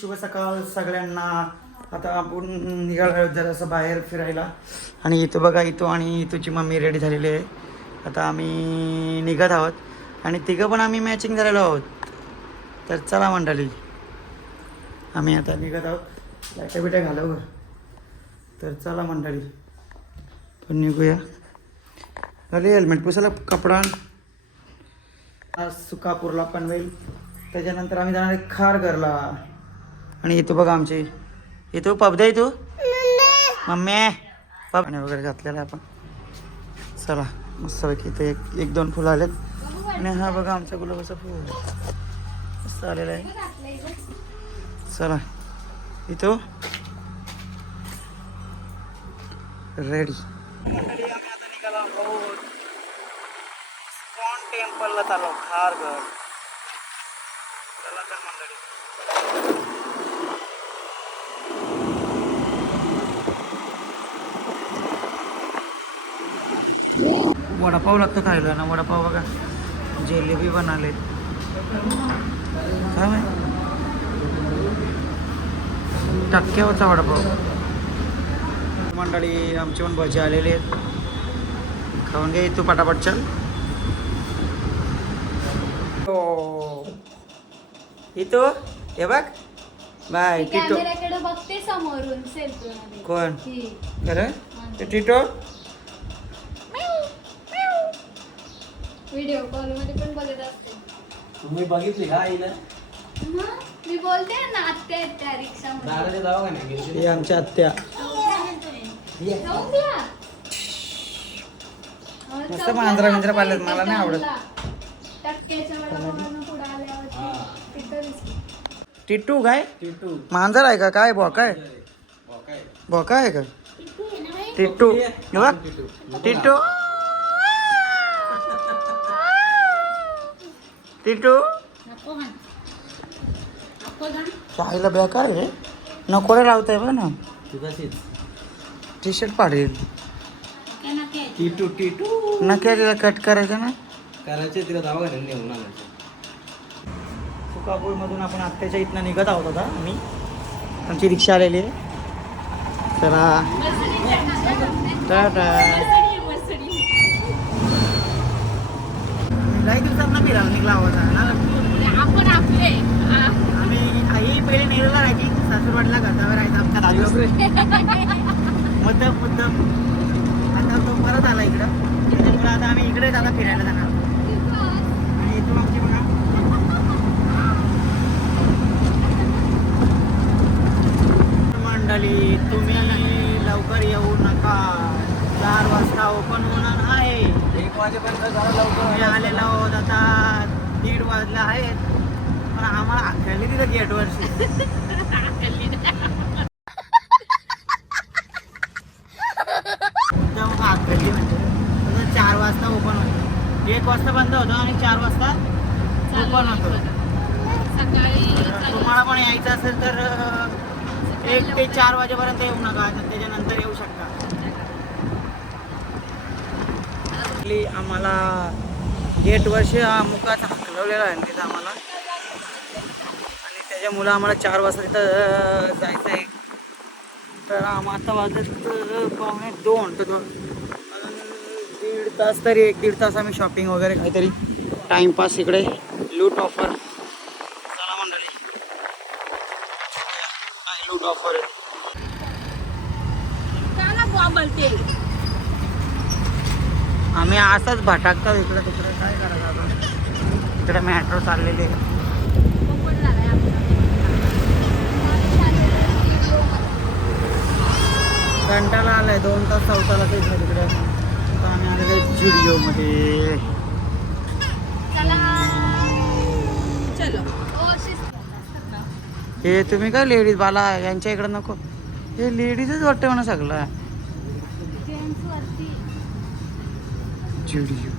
शुभ सकाळ सगळ्यांना. आता आपण निघालो जरासं बाहेर फिरायला. आणि इथं बघा इथं आणि इथूची मम्मी रेडी झालेली आहे. आता आम्ही निघत आहोत. आणि तिघं पण आम्ही मॅचिंग झालेलो आहोत. तर चला मंडळी. आम्ही आता निघत आहोत. लाईटा बिटा घालव तर चला मंडळी. पण निघूया. अरे हेल्मेट पुसायला कपडा आज सुकापूरला पनवेल त्याच्यानंतर आम्ही जाणार आहे खारघरला. आणि इथं बघा आमचे. इथं पबदा येतो मम्मी. पब आणि वगैरे घातलेला आहे आपण. चला मस्तपैकी इथे एक एक दोन फुलं आलेत. आणि हा बघा आमचा गुलाबाचा फुल. मस्त आलेला आहे. चला इथं. रेडी आम्ही आता निघालो आहोत. टेम्पलला चाललो खारघर चला तर मंडळी वडापाव लागतो खायला. ना वडापाव बघा जिलेबी बनाले काय माहीत? टक्क्यावरचा वडापाव. मंडळी आमचे पण भजी आलेले आहेत. खाऊन घे तू पटापट चल. हो. इथो हे. बघ. बाय टिटो. कोण? ही. खरं? ते टिटो? व्हिडिओ कॉलमध्ये पण बघत असते. तुम्ही बघितली का आईला? मग मी बोलते ना आत्या आहेत त्या रिक्षा दाराच्या दवाखान्यात गेली हे आमच्या आत्या. जाऊन द्या. मस्त मांजरा बिंजरा पाळलेत, मला नाही आवडत. टक्क्याच्या वडापावानं पुढे हा. आल्यावर तिथं दिसली. टिटू काय? टिटू मांजर आहे का? काय बोका आहे? हो काय बोका आहे. का? टिटू हे बघ टिटू टिटू? चायला बेकार आहे नकोडे लावताय बघ ना. टी शर्ट पाडेल. टिटू टिटू. नक्या तिला कट करायचं ना? करायचे तिला सुकापूरमधून आपण आत्याच्या इथनं निघत आहोत आता आम्ही. आमची रिक्षा आलेली आहे. चला. फिरायला निघला होता ना आपण आपले आम्ही आई पहिले नेरला राहायची सासूरवाडीला घरच्यावर राहायचं आमच्या मुद्दाम मुद्दाम आता तो परत आला इकडं. त्याच्यामुळे आता आम्ही इकडेच आता फिरायला जाणार. आणि इथून आमची बघा. मंडळी तुम्ही लवकर येऊ नका. चार वाजता ओपन होणार. आहे आलेलो आहोत. आता दीड वाजला आहेत. पण आम्हाला आखली तिथं गेटवर आखली म्हणजे. चार वाजता ओपन होतो. एक वाजता बंद होतो आणि चार वाजता ओपन होतो. सकाळी तुम्हाला पण यायचं असेल तर एक ते चार वाजेपर्यंत येऊ नका. तर त्याच्यानंतर येऊ शकता. आपली आम्हाला गेट वर्ष हा मुकाचा हकलवलेला आहे तिथं आम्हाला. आणि त्याच्यामुळं आम्हाला चार वाजता तिथं जायचं आहे. तर आम्हाला आता वाजत पावणे दोन. तर दोन दीड तास तरी एक दीड तास आम्ही शॉपिंग वगैरे काहीतरी टाइमपास इकडे लूट ऑफर चला मंडळी. काय लूट ऑफर आहे. आम्ही असंच भटाकतो इकडे तिकडे. काय करायचं आपण इकडे मेट्रो चाललेली आहे. कंटाला आलाय दोन तास चौथाला ते इकडे तिकडे. आता आम्ही आलेलो हे तुम्ही काय लेडीज बाला यांच्या इकडे नको. हे लेडीजच वाटतं म्हणा सगळं जेंट्स वरती जुडिओ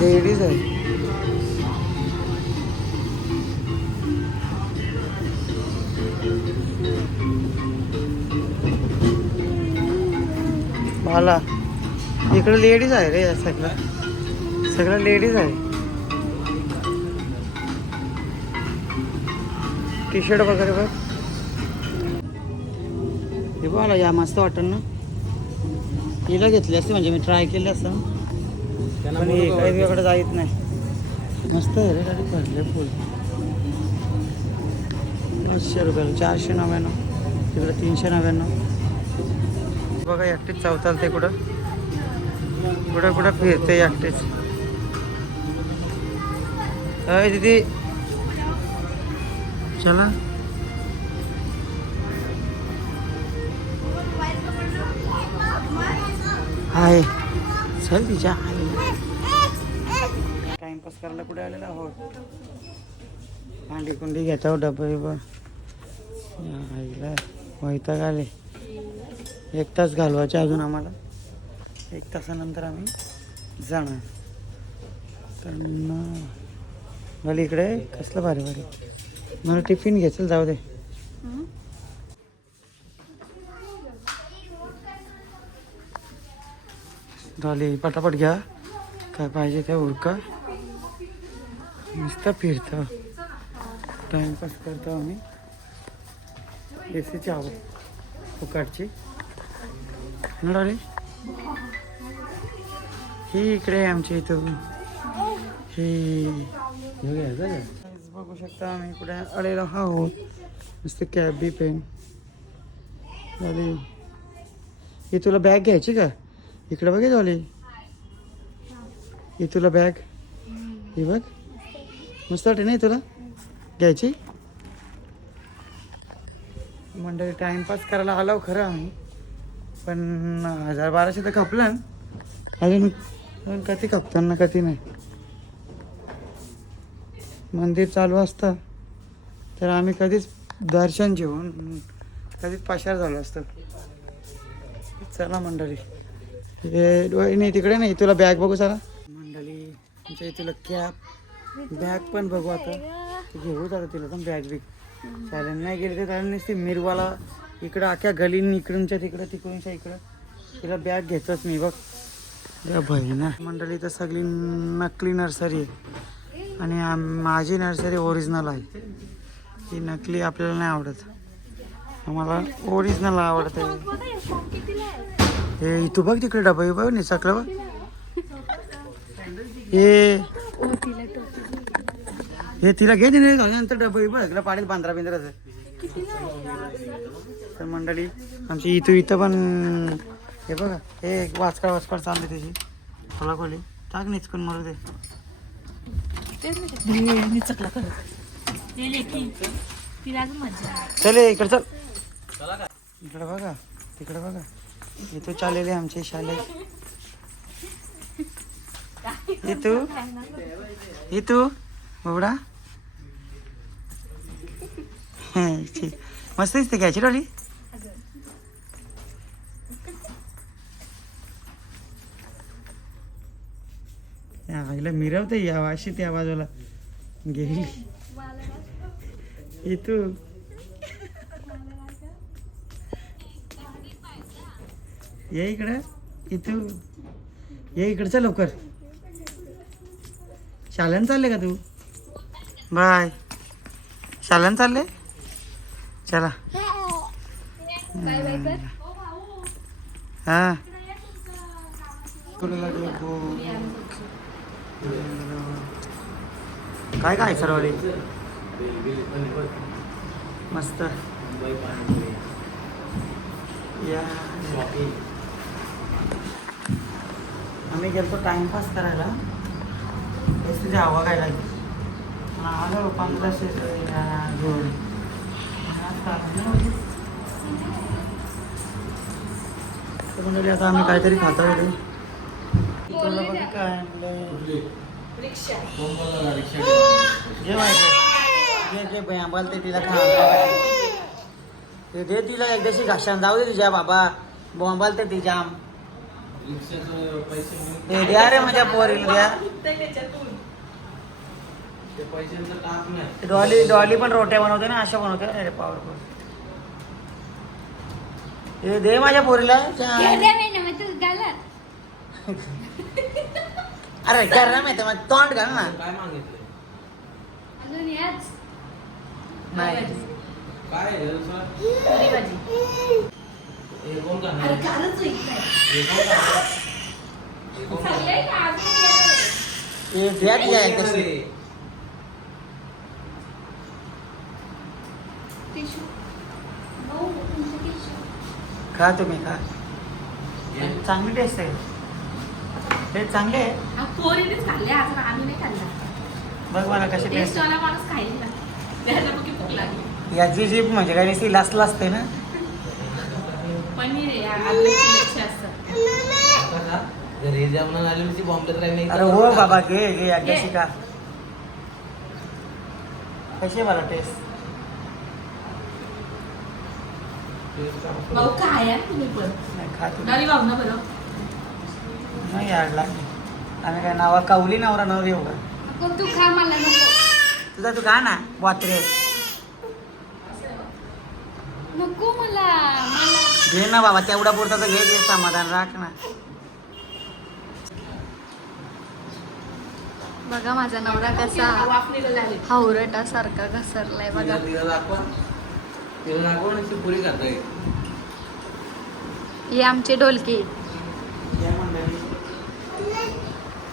लेडीज इकडे लेडीज आहे रे सगळं सगळं लेडीज आहे. टी शर्ट वगैरे बघ. हे बघा या मस्त वाटत ना. हिला घेतली असते म्हणजे मी ट्राय केली असतं त्यांना पण हे काही? वेगळं जाईत नाही. मस्त आहे रे गाडी. भरले फुल. पाचशे रुपयाला चारशे नव्याण्णव तिकडे तीनशे नव्याण्णव. बघा एकटीच चालते कुठं. कुठं कुठं फिरते एकटीच अय दीदी. चला. हाय. चल तिच्या टाइमपास करायला कुठे आलेला हो भांडी कुंडी घेता डबा आईला वैताग आले. एक तास घालवायचे अजून आम्हाला. एक तासानंतर आम्ही जाणार. तर मला इकडे कसलं भारी भारी. मला टिफिन घेचल जाऊ दे. झाली पटापट घ्या. काय पाहिजे ते उरका. नुसतं फिरतो. टाइमपास करतो आम्ही. एसीची सीची हवं. फुकाटची. डाली? ही इकडे आहे आमच्या इथं ही बघू शकता आम्ही कुठे आलेलो आहोत नुसते कॅब बी पेन झाली ही तुला बॅग घ्यायची का इकडे बघ झाली ही तुला बॅग ही बघ मस्त वाटते नाही तुला घ्यायची मंडळी टाइमपास करायला आलो खरं आम्ही पण हजार बाराशे तर खपलं अजून पण कधी खपताना कधी नाही. मंदिर चालू असतं तर आम्ही कधीच दर्शन घेऊन कधीच पाशार झालो असतं. चला मंडळी. हे नाही तिकडे नाही तुला बॅग बघू चला. मंडळी आमच्या तुला कॅप बॅग पण बघू आता. घेऊ आता तिला पण बॅग बिग. चालेल नाही गेले तर चालेल नसते मिरवाला इकडं अख्या गलीन इकडूनच्या तिकडं तिकडूनच्या इकडं. तिला बॅग घेतच मी बघ. या बहिणा मंडळी तर सगळी नकली नर्सरी आहे. आणि माझी नर्सरी ओरिजिनल आहे. ही नकली आपल्याला नाही आवडत. आम्हाला ओरिजिनल आवडते. हे तू बघ तिकडे डबा बघ नाही सकलं बघ. हे. हे तिला घे नाही नंतर डबा बघ तिला पाडीत बांधरा बिंद्राचं तर मंडळी आमची इथं इथं पण हे बघा हे वाचकाळ वाचकाळ चालली त्याची. खोला खोली. टाक निचकून मारू दे. चल इकडे चल. इकडे बघा तिकडे बघा. इथं चाललेले आमचे शाले. इथू इथू बाबडा. मस्त दिसते घ्यायची डॉली? आईला मिरवते या वाशी त्या बाजूला. गेली. इथू ये इकडं. इथू ये इकडचं लवकर. शालन चालले का तू? बाय. शालन चालले? चला. हा. भूक. काय काय सरवाडी मस्त. या. आम्ही गेलतो टाइमपास करायला. तेच तिथे हवा काय लागली आलो पंधराशे अं, घेऊन. आता आता आम्ही काहीतरी खातो तुला बघ काय आणलंय. घे माहिती घे घे बाई आम्हाला ते तिला खा. ते दे तिला एकदाशी घाशान जाऊ दे तुझ्या बाबा. बोंबाल ते ती जाम रिक्षाचं पैसे नेऊन ते द्या रे माझ्या पोरीला द्या. डॉली डॉली पण रोट्या बनवते ना अशा बनवते. ना अरे पॉवरफुल हे दे माझ्या पोरीला. अरे गरम तर मग तोंड घाल ना काय मागितलं अजून याच. नाही. काय आहे रे दुसरं? पुरी भाजी. हे कोण अरे खाणार कालच होईल काय हे कोण खाणार? हे कोण खाणार? सगळे का? कशी भाऊ तुमचं खा तुम्ही खा. हे चांगली टेस्ट आहे. हे चांगले आहे. पोरीनेच खाल्ले आज आम्ही नाही खाल्ला. बघ मला कशी टेस्ट वाला माणूस खाईल ना. त्याला मग भूक लागली. याची जी म्हणजे काय नुसती लास्ट असते ना? पनीर आहे आलूची असतं? घरी जेवण आली होती बॉम्बे ट्राय नाही अरे हो बाबा घे घे अगदी का कशी आहे मला टेस्ट भाऊ तुम्ही पण. नाही खा तुम्ही. डॉली भाऊ ना बरं नाही आम्ही काय नावा कावली नवरा नवर येऊ का नको तू खा मला नको. तुझा तू खा ना वात्रे. नको मला मला. घे ना बाबा तेवढा पुरता तर घे घे समाधान राख ना. बघा माझा नवरा कसा हावरटा सारखा घसरलाय बघा. तिला तिला दाखवा. तिला दाखवा आणि ती पुरी हे आमचे ढोलकी.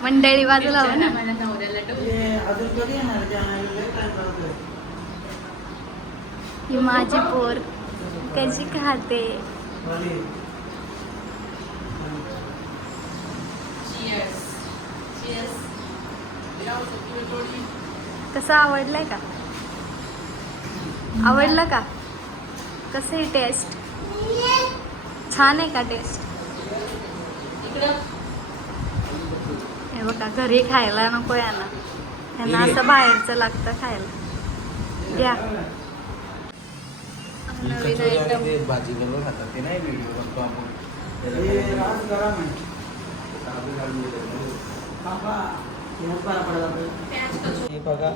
मंडळी बाजूला हो ना. ही माझी पोर कशी खाते. कसं आवडलंय का? आवडलं का? कसं आहे टेस्ट छान आहे का टेस्ट इकडं. बघा घरी खायला नको यांना. यांना हे. असं बाहेरचं लागतं खायला. घ्या. नवीन कचोरी आणि आयटम ते भाजी बरोबर खातात ते नाही व्हिडिओ बघतो आपण. प्याज कचोरी. हे बघा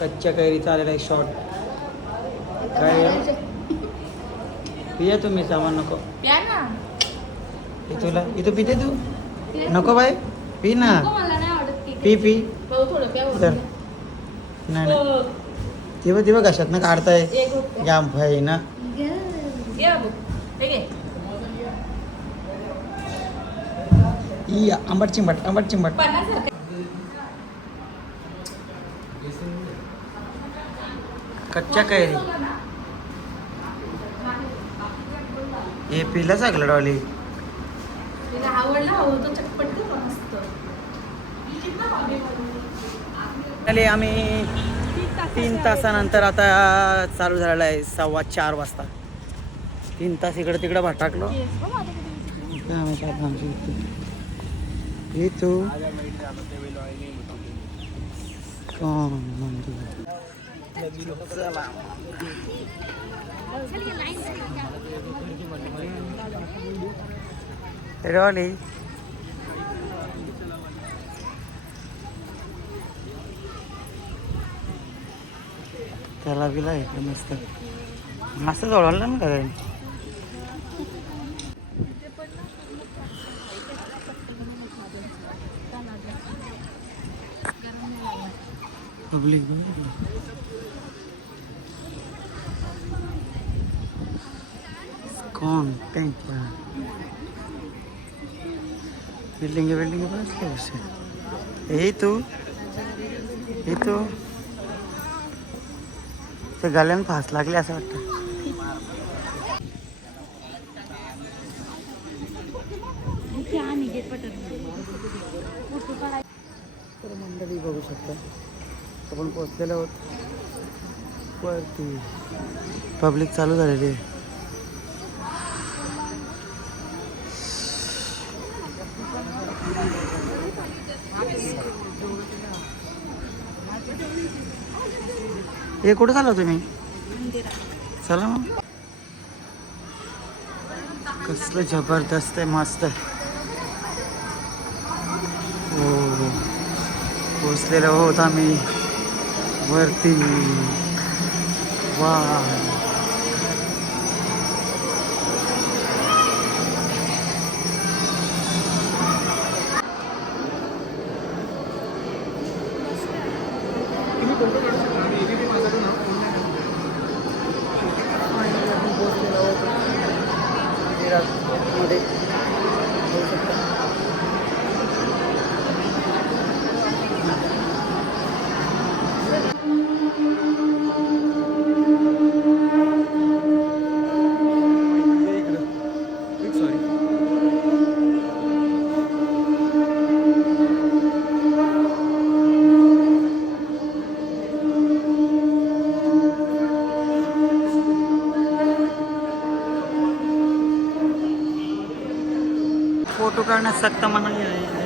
कच्च्या कैरीचा आलेला आहे शॉर्ट काय पिया तुम्ही सामान नको. प्या ना. तुला इथं पिते तू? नको बाय पी ना. पी पी. तर बघू. नाही नाही. हो. तेव्हा तेव्हा कशात ना काढताय. जाम फाय ना. ई आंबट चिंबट आंबट चिंबट. कच्च्या कैरी. हे पिला सगळं डॉली. आवडला हो तो चटपट कर मस्त आले आम्ही तीन तासानंतर आता चालू झालेला आहे सव्वा चार वाजता. तीन तास इकडं तिकडं भटाकलो. आम्ही काय आमची इथे. हे तू कोण म्हणते? चला. रॉली त्याला बिला इकडे मस्त मस्त जोडवलं ना काय पब्लिक कौन टेंट बिल्डिंग बिल्डिंग बसले कसे हे तू हे तू ते गल्यान फास लागले असं वाटतं. तर मंडळी बघू शकता. आपण पोचलेलो आहोत. वरती. पब्लिक चालू झालेली आहे. हे कुठं चालला तुम्ही? चला मग. कसलं जबरदस्त आहे मस्त आहे. हो हो. पोचलेलो आहोत आम्ही. वरती. वा करण्यास सक्त मनाई आहे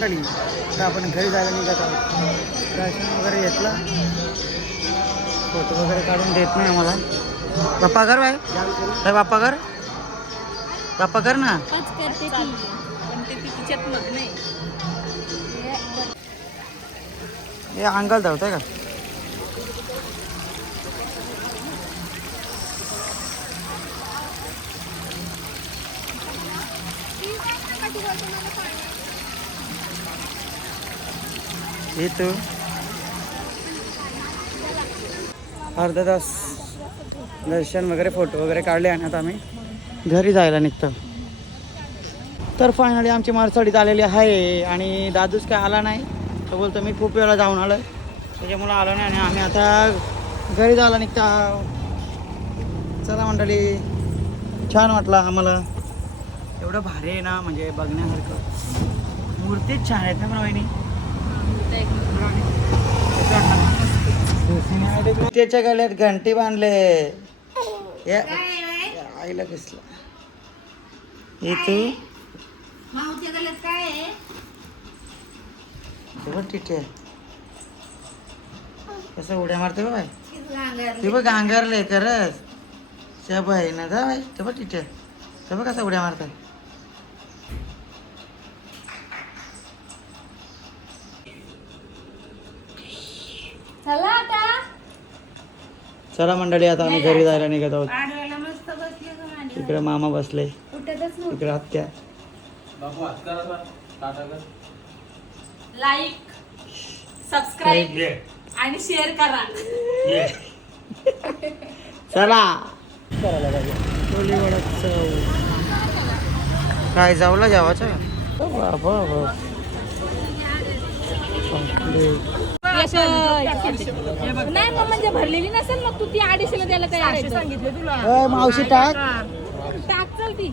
मंडळी. तर आपण घरी जायला निघत आहोत. दर्शन वगैरे घेतलं. फोटो वगैरे काढून देत नाही आम्हाला. बाप्पा कर बाय काय बाप्पा कर. बाप्पा कर ना. हे अंगाल धावतंय का? हे तू अर्धा तास दर्शन वगैरे फोटो वगैरे काढले आणि आता आम्ही. घरी जायला निघतो. तर फायनली आमची मारसाडीत आलेली आहे आणि दादूच काय आला नाही. तो बोलतो मी खूप वेळा जाऊन आलो त्याच्यामुळं आलो नाही आणि आम्ही आता घरी जायला निघता. चला मंडळी छान वाटलं आम्हाला. एवढं भारी आहे ना म्हणजे बघण्यासारखं. मूर्तीच छान आहेत ना पण वहिनी? त्याच्या गळ्यात घंटी बांधले. या- आईला दिसला. हे तू. तिथे. कसं उड्या मारते बाय ते बघ गांगारले खरंच. त्या बाई ना जा बाई. ते बघ तिथे. ते बघ कसं उड्या मारतात चला आता चला मंडळी आता आम्ही घरी जायला निघत आहोत. आडव्याला मस्त बसले ग माझ्या इकडे मामा बसले. उठतच नव्हतं. इकडे आत्या. लाईक सबस्क्राईब आणि शेअर करा. चला. काय जाऊला जेवायचं? बाबा बाबा. नाही मग म्हणजे भरलेली नसेल मग तू ती अडीचशेला द्यायला तयार आहे तर. अय, मावशी टाक. टाक. चल ती.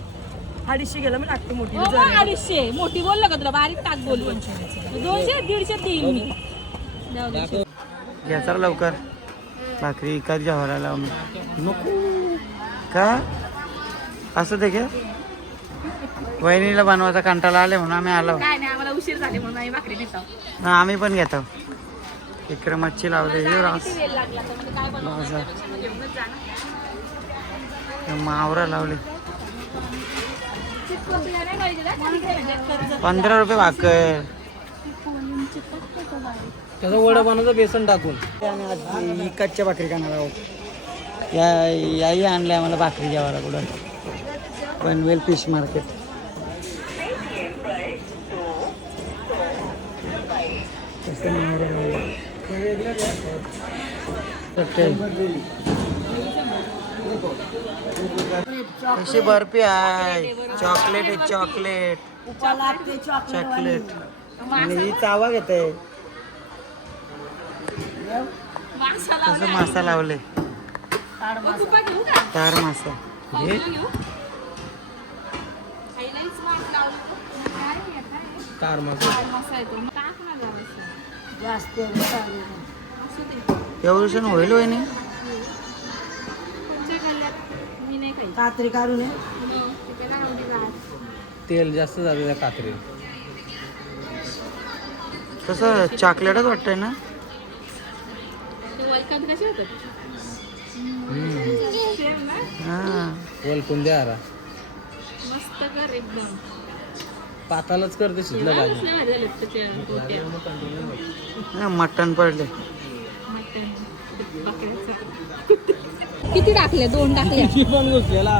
अडीचशे गेलं मी टाकते मोठी. हो मग अडीचशे. मोठी बोललो का तुला बारीक टाक बोल. दोनशे दीडशे देईल मी जाऊ दे. घ्या चला लवकर. भाकरी विकत लाव. मी नको. का? असं दे घ्या. वहिनीला बनवायचा कंटाळा आले म्हणून आम्ही आलो. काय नाही आम्हाला उशीर झाले म्हणून आम्ही भाकरी नेतो. हा, आम्ही पण घेतो. इकडे मच्छी लावली हे रास. म्हणजे काय बनवणार बाजार. त्यापेक्षा घेऊनच जा ना. हे मावरा लावली. म्हणजे. पंधरा रुपये भाकर त्याचं वडा बनवतं बेसन टाकून. आणि आज ही कच्च्या भाकरी खाणार आहोत. या याही आणले आम्हाला भाकरी जेवायला कुठं? पनवेल फिश मार्केट कसं मावरा लावलं. कशी बर्फी आहे? चॉकलेट आहे चॉकलेट. चॉकलेट. आणि ही चावा घेते. कसं मासा लावले? तार मासा. घे तर आहे, आहे? मासा काय एवढं होईल होय नाही? कात्री काढून ते. तेल जास्त त्या कात्रीत तसं चॉकलेटच वाटतंय ना? ते वलकात कसे होतात सेम ना? वलकून द्या आरा मस्त कर एकदम. पातालच करते शिजलं भाजी. हा, मटण पडले. किती टाकले? दोन टाकले. पण घुसलेला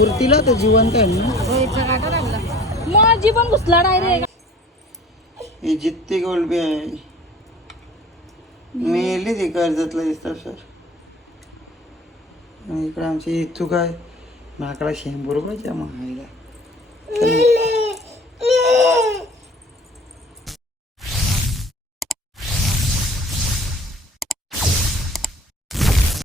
उरतीला तर जिवंत आहे ना? मग जीवन घुसला डायरेक्ट. ही जित्ती गोलबी आहे मेली ती कर्जतला दिसतात सर. इकडे आमची इथू काय? माकडा शेंबूर पाहिजे मग आईला